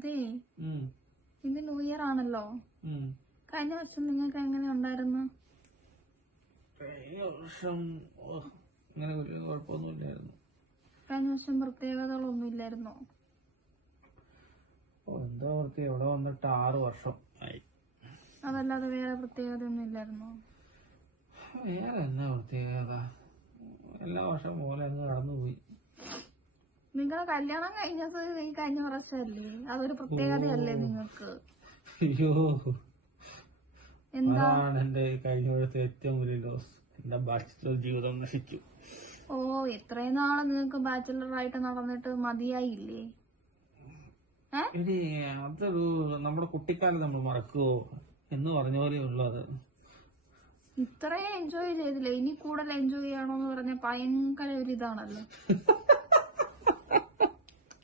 അതെ, ഇന്ന് new year ആണല്ലോ. കഴിഞ്ഞ വർഷം നിങ്ങൾക്ക് എങ്ങനെ ഉണ്ടായിരുന്നു? കഴിഞ്ഞ വർഷം അങ്ങനെ വലിയ കുഴപ്പമൊന്നുമില്ലായിരുന്നു. കഴിഞ്ഞ വർഷം പ്രത്യേകതകളൊന്നും ഇല്ലായിരുന്നോ? എന്താ പ്രത്യേക, ഇവിടെ വന്നിട്ട് 6 വർഷം ആയി. അതല്ലാതെ വേറെ പ്രത്യേകത ഒന്നും ഇല്ലായിരുന്നോ? വേറെ എന്നാ പ്രത്യേകത, എല്ലാ വർഷം പോലെ അങ്ങ് കടന്നുപോയി. നിങ്ങളെ കല്യാണം കഴിഞ്ഞത് ഈ കഴിഞ്ഞ വർഷമല്ലേ? അതൊരു പ്രത്യേകതയല്ലേ നിങ്ങൾക്ക്? അയ്യോ, എന്താ? അതാണ് എന്റെ കഴിഞ്ഞ വർഷത്തെ ഏറ്റവും വലിയ ലോസ്. എന്റെ ബാച്ചിലർ ജീവിതം നശിച്ചു. ഓ, ഇത്രയും നാളെ നിങ്ങൾക്ക് ബാച്ചിലറായിട്ട് നടന്നിട്ട് മതിയായില്ലേ? ഇനി അതൊരു നമ്മുടെ കുട്ടിക്കാലം നമ്മൾ മറക്കുവോ എന്ന് പറഞ്ഞ പോലെ ഉള്ളത്. ഇത്രയും എൻജോയ് ചെയ്തില്ലേ, ഇനി കൂടുതൽ എൻജോയ് ചെയ്യണോന്ന് പറഞ്ഞ ഭയങ്കര ഒരു ഇതാണല്ലോ.